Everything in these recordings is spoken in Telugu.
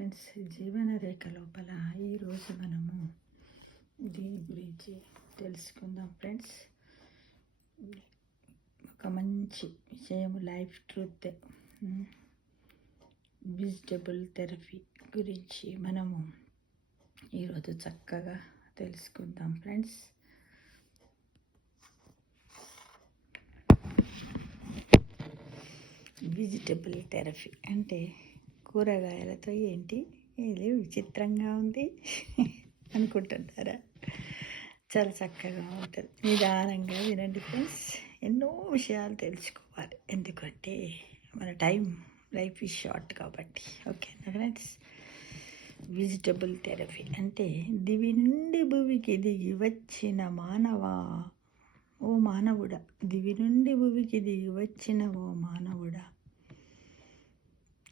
ఫ్రెండ్స్, జీవన రేఖ లోపల ఈరోజు మనము దీని గురించి తెలుసుకుందాం ఫ్రెండ్స్. ఒక మంచి విషయం, లైఫ్ ట్రూత్, వెజిటబుల్ థెరపీ గురించి మనము ఈరోజు చక్కగా తెలుసుకుందాం ఫ్రెండ్స్. వెజిటబుల్ థెరపీ అంటే కూరగాయలతో ఏంటి ఇది విచిత్రంగా ఉంది అనుకుంటున్నారా? చాలా చక్కగా ఉంటుంది. నిదానంగా వినండి ఫ్రెండ్స్. ఎన్నో విషయాలు తెలుసుకోవాలి, ఎందుకంటే మన లైఫ్ ఈజ్ షార్ట్ కాబట్టి. ఓకేనా ఫ్రెండ్స్? వెజిటబుల్ థెరపీ అంటే దివి నుండి భూమికి దిగి వచ్చిన ఓ మానవుడా, దివి నుండి భూమికి దిగి వచ్చిన ఓ మానవుడా,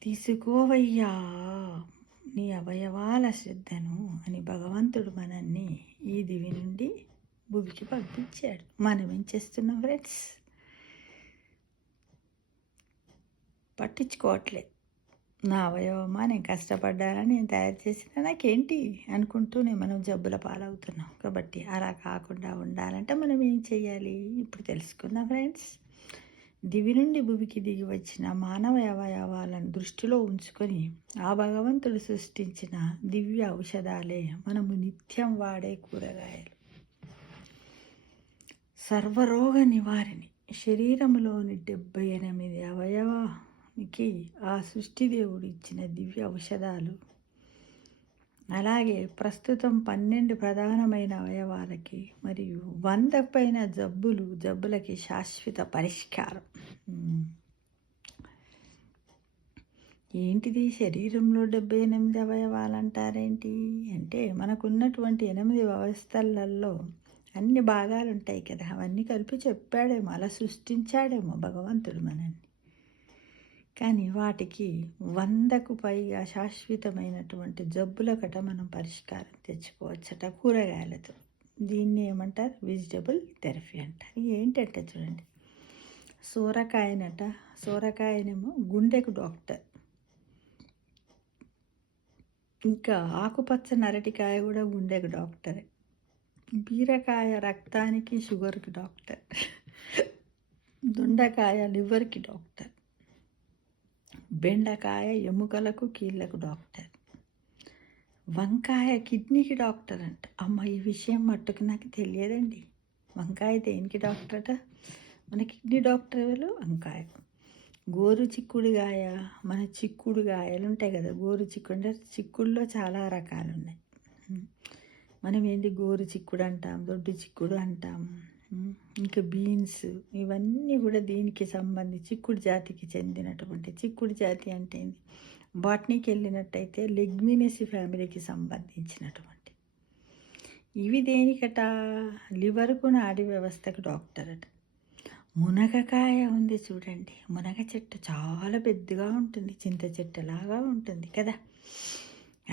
తీసుకోవయ్యా నీ అవయవాల శ్రద్ధను అని భగవంతుడు మనల్ని ఈ దివి నుండి భూమికి పంపించాడు. మనం ఏం చేస్తున్నాం ఫ్రెండ్స్? పట్టించుకోవట్లేదు. నా అవయవమా, నేను కష్టపడ్డానని నేను తయారు చేసిన నాకేంటి అనుకుంటూనే మనం జబ్బుల పాలవుతున్నాం. కాబట్టి అలా కాకుండా ఉండాలంటే మనం ఏం చేయాలి ఇప్పుడు తెలుసుకుందాం ఫ్రెండ్స్. దివి నుండి భూమికి దిగి వచ్చిన మానవ అవయవాలను దృష్టిలో ఉంచుకొని ఆ భగవంతుడు సృష్టించిన దివ్య ఔషధాలే మనము నిత్యం వాడే కూరగాయలు. సర్వరోగ నివారిణి. శరీరంలోని 78 అవయవానికి ఆ సృష్టిదేవుడు ఇచ్చిన దివ్య ఔషధాలు. అలాగే ప్రస్తుతం 12 ప్రధానమైన అవయవాలకి మరియు 100 పైన జబ్బులకి శాశ్వత పరిష్కారం. ఏంటిది శరీరంలో 78 అవయవాలు అంటారేంటి అంటే, మనకున్నటువంటి 8 వ్యవస్థలలో అన్ని భాగాలు ఉంటాయి కదా, అవన్నీ కలిపి చెప్పాడేమో, అలా సృష్టించాడేమో భగవంతుడు మనల్ని. కానీ వాటికి 100కు పైగా శాశ్వతమైనటువంటి జబ్బులకట మనం పరిష్కారం తెచ్చుకోవచ్చట కూరగాయలతో. దీన్ని ఏమంటారు? వెజిటబుల్ థెరపీ అంటారు. ఏంటంటే చూడండి, సోరకాయనేమో గుండెకు డాక్టర్, ఇంకా ఆకుపచ్చ అరటికాయ కూడా గుండెకు డాక్టరే, బీరకాయ రక్తానికి షుగర్కి డాక్టర్, దొండకాయ లివర్కి డాక్టర్, బెండకాయ ఎముకలకు కీళ్ళకు డాక్టర్, వంకాయ కిడ్నీకి డాక్టర్ అంట. అమ్మ, ఈ విషయం మట్టుకు నాకు తెలియదండి. వంకాయ దేనికి డాక్టర్ అట? మన కిడ్నీ డాక్టర్ ఎవరు? వంకాయ. గోరు చిక్కుడుగాయ, మన చిక్కుడుగాయలు ఉంటాయి కదా, గోరు చిక్కుడు, చిక్కుడులో చాలా రకాలు ఉన్నాయి. మనం ఏంటి గోరు చిక్కుడు అంటాం, దొడ్డు చిక్కుడు అంటాం, ఇంకా బీన్స్, ఇవన్నీ కూడా దీనికి సంబంధించి చిక్కుడు జాతికి చెందినటువంటి. చిక్కుడు జాతి అంటే బాటనీకి వెళ్ళినట్టయితే లెగ్మినేసి ఫ్యామిలీకి సంబంధించినటువంటి. ఇవి దేనికట? లివర్కు, నాడి వ్యవస్థకు డాక్టర్ అట. మునగకాయ ఉంది చూడండి, మునగ చెట్టు చాలా పెద్దగా ఉంటుంది, చింత చెట్టులాగా ఉంటుంది కదా,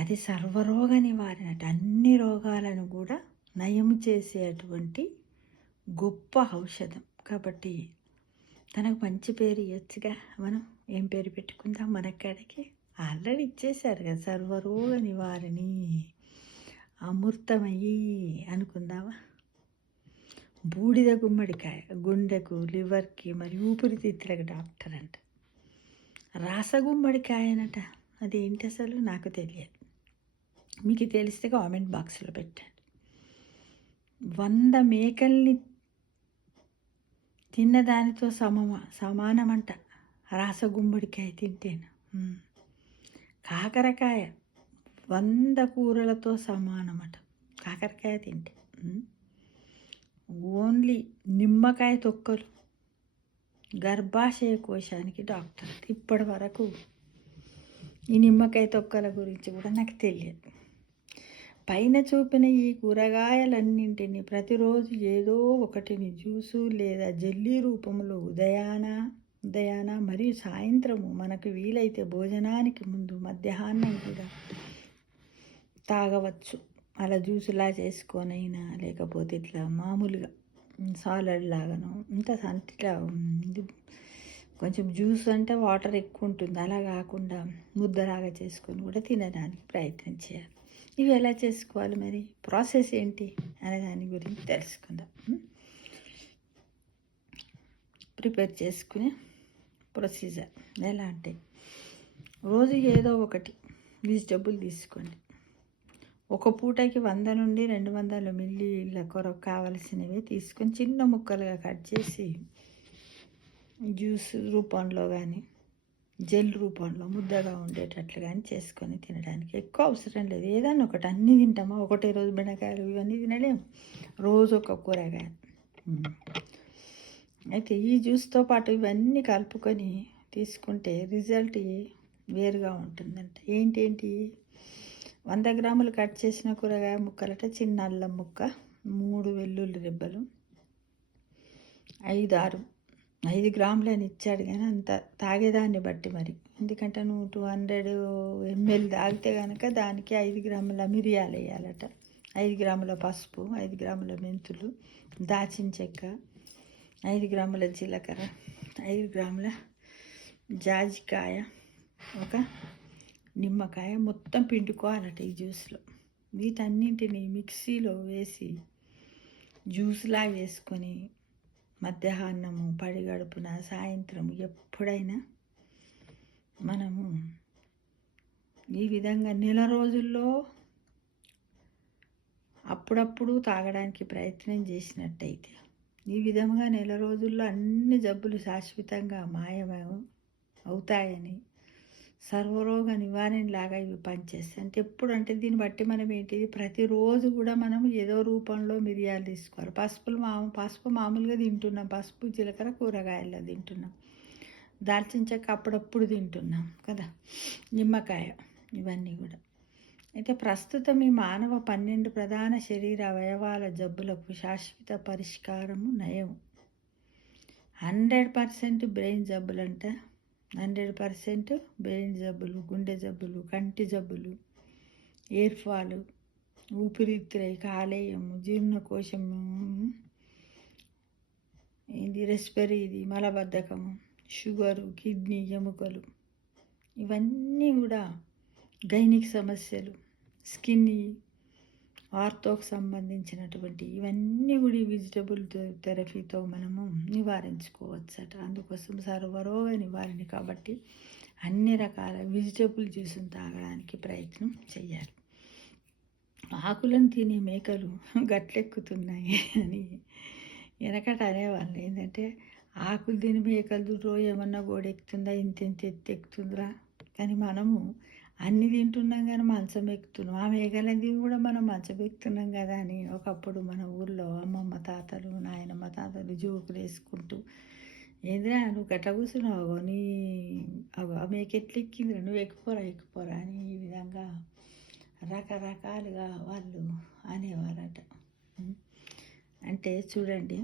అది సర్వరోగ నివారణ అట. అన్ని రోగాలను కూడా నయం చేసేటువంటి గొప్ప ఔషధం. కాబట్టి తనకు మంచి పేరు ఇవ్వచ్చుగా. మనం ఏం పేరు పెట్టుకుందాం? మనకాడికి ఆల్రెడీ ఇచ్చేశారు కదా, సర్వరోగ నివారణి, అమృతమయ్యి అనుకుందామా. బూడిద గుమ్మడికాయ గుండెకు, లివర్కి మరియు ఊపిరితిత్తులకు డాక్టర్ అంట. రాసగుమ్మడికాయనట, అదేంటి అసలు నాకు తెలియదు. మీకు తెలిస్తే కామెంట్ బాక్స్లో పెట్టండి. 100 మేకల్ని తిన్నదానితో సమానమంట రాసగుమ్మడికాయ తింటేను. కాకరకాయ 100 కూరలతో సమానమట కాకరకాయ తింటే. ఓన్లీ నిమ్మకాయ తొక్కలు గర్భాశయ కోశానికి డాక్టర్. ఇప్పటి వరకు ఈ నిమ్మకాయ తొక్కల గురించి కూడా నాకు తెలియదు. పైన చూపిన ఈ కూరగాయలన్నింటినీ ప్రతిరోజు ఏదో ఒకటిని జ్యూసు లేదా జెల్లీ రూపంలో ఉదయాన మరియు సాయంత్రము మనకు వీలైతే భోజనానికి ముందు, మధ్యాహ్నం కూడా తాగవచ్చు. అలా జ్యూసులా చేసుకొనైనా, లేకపోతే ఇట్లా మామూలుగా సాలడ్ లాగానో, ఇట్లా కొంచెం జ్యూస్ అంటే వాటర్ ఎక్కువ ఉంటుంది, అలా కాకుండా ముద్దలాగా చేసుకొని కూడా తినడానికి ప్రయత్నం చేయాలి. ఇవి ఎలా చేసుకోవాలి, మరి ప్రాసెస్ ఏంటి అనే దాని గురించి తెలుసుకుందాం. ప్రిపేర్ చేసుకునే ప్రొసీజర్ ఎలా అంటే, రోజు ఏదో ఒకటి వెజిటబుల్ తీసుకోండి. ఒక పూటకి 100 నుండి 200 మిల్లీల కొరకు కావలసినవి తీసుకొని చిన్న ముక్కలుగా కట్ చేసి జ్యూస్ రూపంలో కానీ జెల్ రూపంలో ముద్దగా ఉండేటట్లు కానీ చేసుకొని తినడానికి ఎక్కువ అవసరం లేదు. ఏదన్నా ఒకటి, అన్నీ తింటామా ఒకటే రోజు బెండకాయలు ఇవన్నీ తినలేము, రోజు ఒక కూరగాయ. అయితే ఈ జ్యూస్తో పాటు ఇవన్నీ కలుపుకొని తీసుకుంటే రిజల్ట్ వేరుగా ఉంటుందంట. ఏంటేంటి, 100 గ్రాములు కట్ చేసిన కూరగాయ ముక్కలట, చిన్న అల్లం ముక్క, 3 వెల్లుల్లి రెబ్బలు, 5 గ్రాములు అని ఇచ్చాడు కానీ అంత తాగేదాన్ని బట్టి మరి, ఎందుకంటే నువ్వు 200 ml తాగితే కనుక దానికి 5 గ్రాముల మిరియాలు వేయాలట, 5 గ్రాముల పసుపు, 5 గ్రాముల మెంతులు, దాచిన చెక్క, 5 గ్రాముల జీలకర్ర, 5 గ్రాముల జాజికాయ, ఒక నిమ్మకాయ మొత్తం పిండుకోవాలట ఈ జ్యూస్లో. వీటన్నింటినీ మిక్సీలో వేసి జ్యూస్లా వేసుకొని మధ్యాహ్నము, పడిగడుపున, సాయంత్రం ఎప్పుడైనా మనము ఈ విధంగా నెల రోజుల్లో అప్పుడప్పుడు తాగడానికి ప్రయత్నం చేసినట్టయితే, ఈ విధంగా నెల రోజుల్లో అన్ని జబ్బులు శాశ్వతంగా అవుతాయని, సర్వరోగ నివారణలాగా ఇవి పనిచేస్తాయి. అంటే ఎప్పుడు అంటే దీన్ని బట్టి మనం ఏంటిది, ప్రతిరోజు కూడా మనం ఏదో రూపంలో మిరియాలు తీసుకోవాలి. పసుపు మామూలుగా తింటున్నాం, పసుపు జీలకర్ర కూరగాయల్లో తింటున్నాం, దాల్చిన చెక్క అప్పుడప్పుడు తింటున్నాం కదా, నిమ్మకాయ, ఇవన్నీ కూడా. అయితే ప్రస్తుతం ఈ మానవ 12 ప్రధాన శరీర అవయవాల జబ్బులకు శాశ్వత పరిష్కారము నయం. 100% బ్రెయిన్ జబ్బులంట, 100% బ్రెయిన్ జబ్బులు, గుండె జబ్బులు, కంటి జబ్బులు, ఎయిర్ ఫాలు, ఊపిరితిత్తుల కాలేయము, జీర్ణకోశము, రెస్పిరేటరీ, మలబద్ధకము, షుగరు, కిడ్నీ, ఎముకలు, ఇవన్నీ కూడా, గైనిక్ సమస్యలు, స్కిన్, ఆర్థోకు సంబంధించినటువంటి ఇవన్నీ కూడా ఈ వెజిటబుల్ థెరపీతో మనము నివారించుకోవచ్చట. అందుకోసం సర్వరోగ నివారణ కాబట్టి అన్ని రకాల వెజిటబుల్ జ్యూస్ని తాగడానికి ప్రయత్నం చేయాలి. ఆకులను తినే మేకలు గట్లెక్కుతున్నాయి అని వెనకట అనేవాళ్ళు. ఏంటంటే ఆకులు తిని మేకలు ఏమన్నా గోడెక్కుతుందా, ఇంత ఎక్కుతుందిరా, కానీ మనము అన్నీ తింటున్నాం కానీ మంచం ఎక్కుతున్నాం, ఆ మేకలను తిని కూడా మనం మంచం ఎక్కుతున్నాం కదా అని ఒకప్పుడు మన ఊళ్ళో అమ్మమ్మ తాతలు, నాయనమ్మ తాతలు జోకులు వేసుకుంటూ, ఏంద్రా నువ్వు గట్ల కూర్చున్నావు, ఆ మేక ఎట్లా ఎక్కిందిరా, నువ్వు ఎక్కిపోరా అని ఈ విధంగా రకరకాలుగా వాళ్ళు అనేవారట. అంటే చూడండి,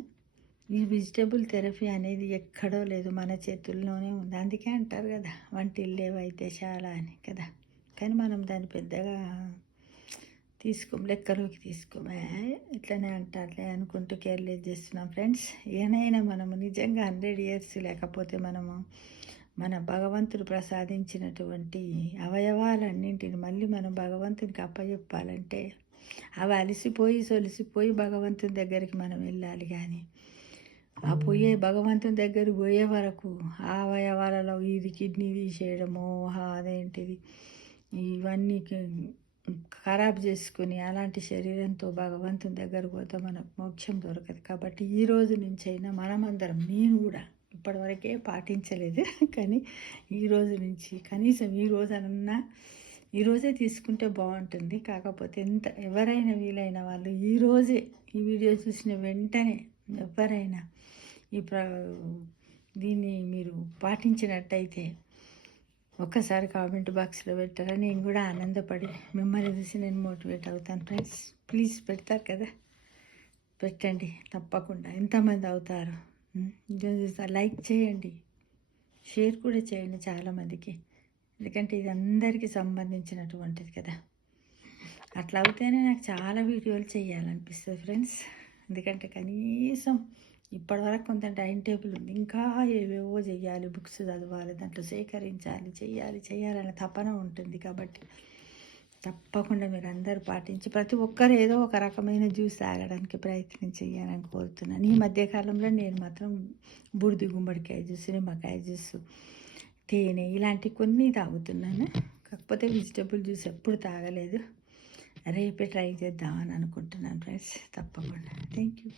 ఈ వెజిటబుల్ థెరపీ అనేది ఎక్కడో లేదు, మన చేతుల్లోనే ఉంది. అందుకే అంటారు కదా, వంటిల్లే వైద్యశాల అని కదా. కానీ మనం దాన్ని పెద్దగా లెక్కలోకి తీసుకోమే, ఇట్లనే అంటారులే అనుకుంటూ కేర్లెస్ చేస్తున్నాం ఫ్రెండ్స్. ఏనైనా మనము నిజంగా 100 years లేకపోతే మనము మన భగవంతుడు ప్రసాదించినటువంటి అవయవాలన్నింటిని మళ్ళీ మనం భగవంతునికి అప్పచెప్పాలంటే అవి అలసిపోయి సొలిసిపోయి భగవంతుని దగ్గరికి మనం వెళ్ళాలి. కానీ ఆ భగవంతుని దగ్గరికి పోయే వరకు ఆ అవయవాలలో ఇది కిడ్నీ తీసేయడము, అదేంటిది ఇవన్నీ ఖరాబ్ చేసుకుని అలాంటి శరీరంతో భగవంతుని దగ్గర పోతే మనకు మోక్షం దొరకదు. కాబట్టి ఈ రోజు నుంచైనా మనమందరం, నేను కూడా ఇప్పటివరకే పాటించలేదు కానీ ఈ రోజు నుంచి కనీసం ఈ రోజే తీసుకుంటే బాగుంటుంది. కాకపోతే ఎవరైనా వీలైన వాళ్ళు ఈరోజే ఈ వీడియో చూసిన వెంటనే ఎవరైనా దీన్ని మీరు పాటించినట్టయితే ఒక్కసారి కామెంట్ బాక్స్లో పెట్టారా, నేను కూడా ఆనందపడి మిమ్మల్ని చూసి నేను మోటివేట్ అవుతాను. ఫ్రెండ్స్ ప్లీజ్ పెడతారు కదా, పెట్టండి తప్పకుండా. ఎంతమంది అవుతారు లైక్ చేయండి, షేర్ కూడా చేయండి చాలామందికి, ఎందుకంటే ఇది అందరికీ సంబంధించినటువంటిది కదా. అట్లా అవుతేనే నాకు చాలా వీడియోలు చేయాలనిపిస్తుంది ఫ్రెండ్స్. ఎందుకంటే కనీసం ఇప్పటివరకు కొంత టైం టేబుల్ ఉంది, ఇంకా ఏవేవో చెయ్యాలి, బుక్స్ చదవాలి, దాంట్లో సేకరించాలి, చెయ్యాలనే తపన ఉంటుంది. కాబట్టి తప్పకుండా మీరు అందరూ పాటించి ప్రతి ఒక్కరు ఏదో ఒక రకమైన జ్యూస్ తాగడానికి ప్రయత్నం చేయాలని కోరుతున్నాను. ఈ మధ్యకాలంలో నేను మాత్రం బూడిద గుమ్మడికాయ జ్యూస్, నిమ్మకాయ జ్యూస్, తేనె ఇలాంటి కొన్ని తాగుతున్నాను. కాకపోతే వెజిటబుల్ జ్యూస్ ఎప్పుడు తాగలేదు. రేపే ట్రై చేద్దామని అనుకుంటున్నాను ఫ్రెండ్స్. తప్పకుండా. Thank you.